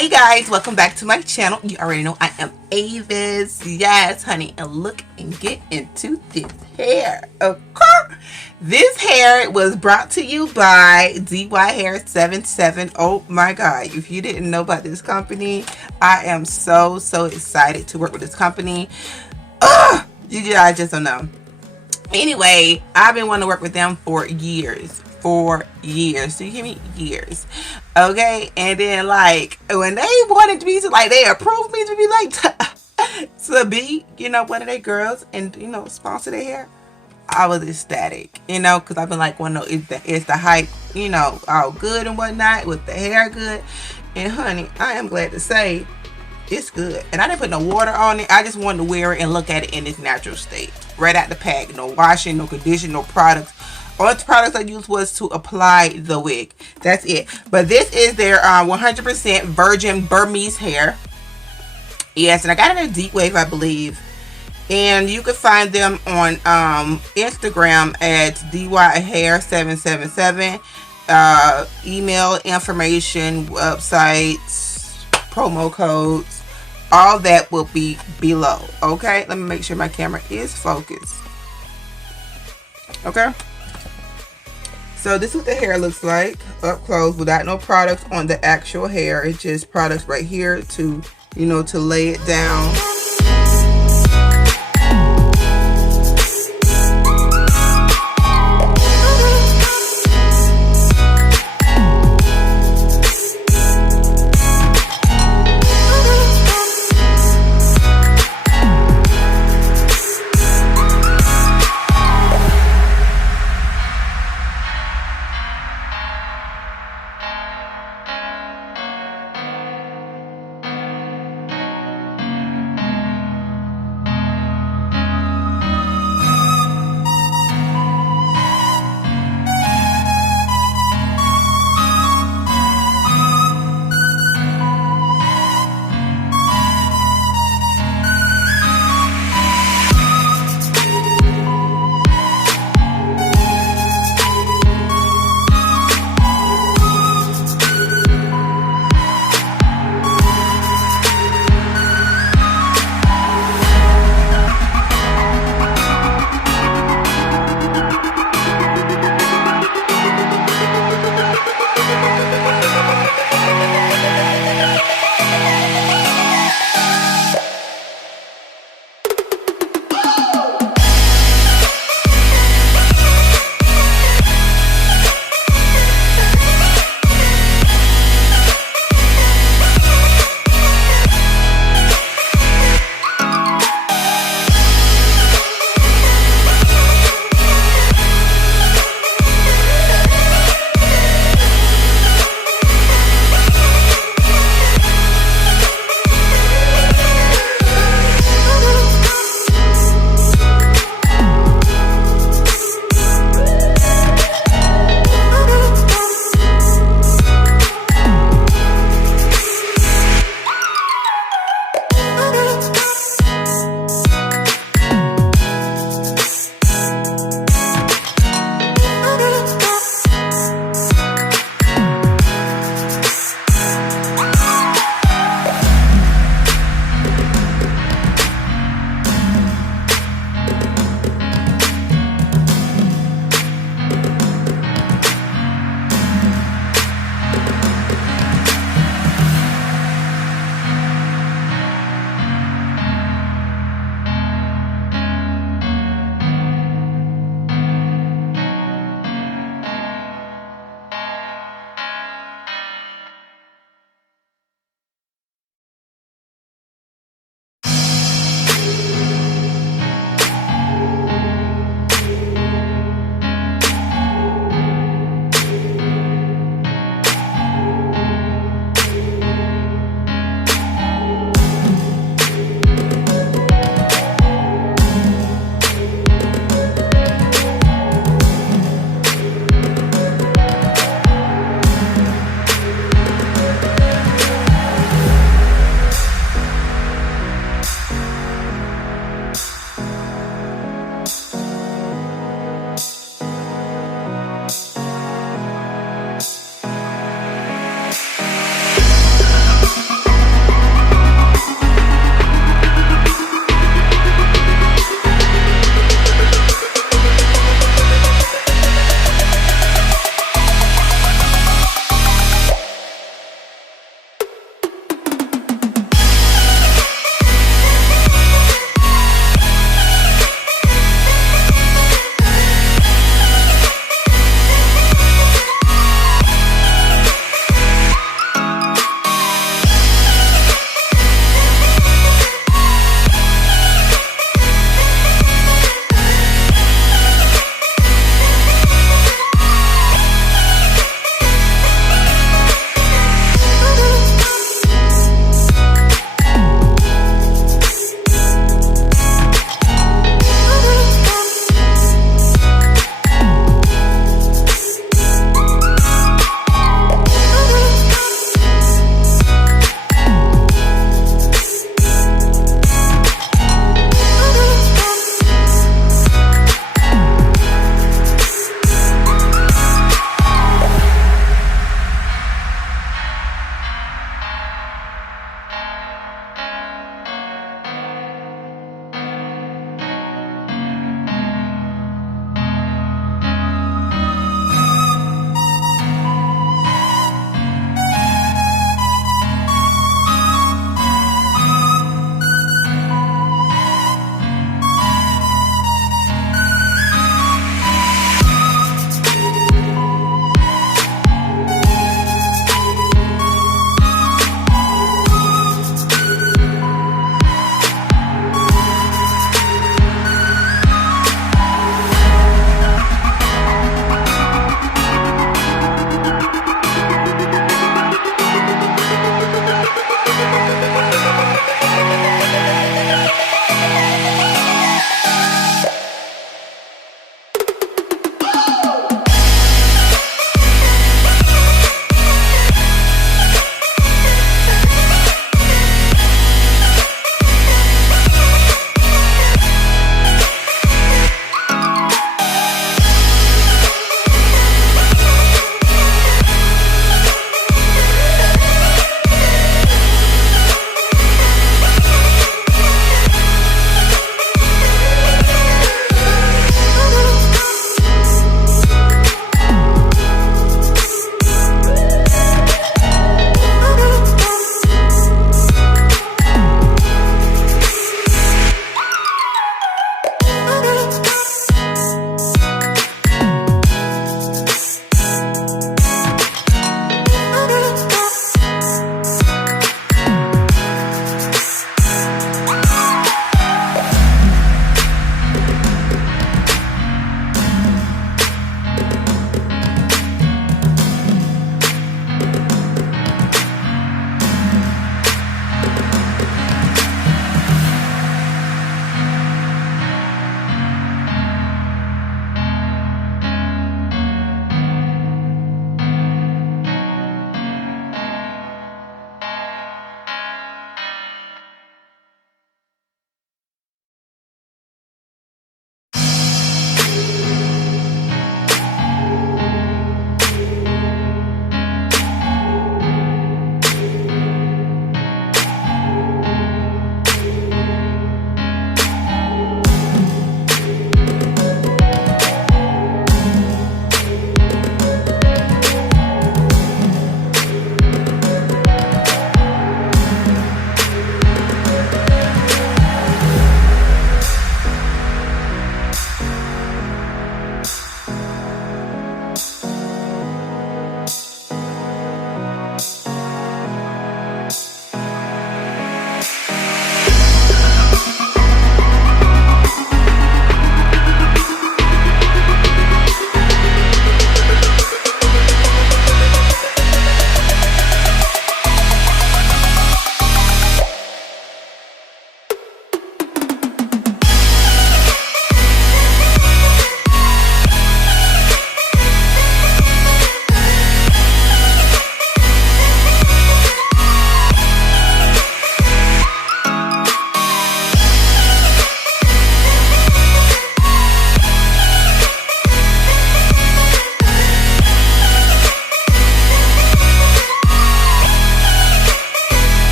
Hi you guys, welcome back to my channel. You already know I am Avis. Yes honey, and look and get into this hair. Okay, this hair was brought to you by DYHAIR777. Oh my god, if you didn't know about this company, I am so excited to work with this company. You guys just don't know. Anyway, I've been wanting to work with them for years. So you hear me? Years. Okay, and then like when they wanted me to, like, they approved me to be like to be, you know, one of their girls and, you know, sponsor their hair, I was ecstatic, you know, because I've been like, well, no, it's the hype, you know, all good and whatnot with the hair good. And honey, I am glad to say it's good. And I didn't put no water on it. I just wanted to wear it and look at it in its natural state, right out the pack. No washing, no condition, no products. All the products I used was to apply the wig. That's it. But this is their 100% virgin Burmese hair. Yes, and I got it in a deep wave, I believe. And you can find them on Instagram at DYHAIR777. Email information, websites, promo codes, all that will be below. Okay, let me make sure my camera is focused. Okay. So this is what the hair looks like up close without no products on the actual hair. It's just products right here to, you know, to lay it down.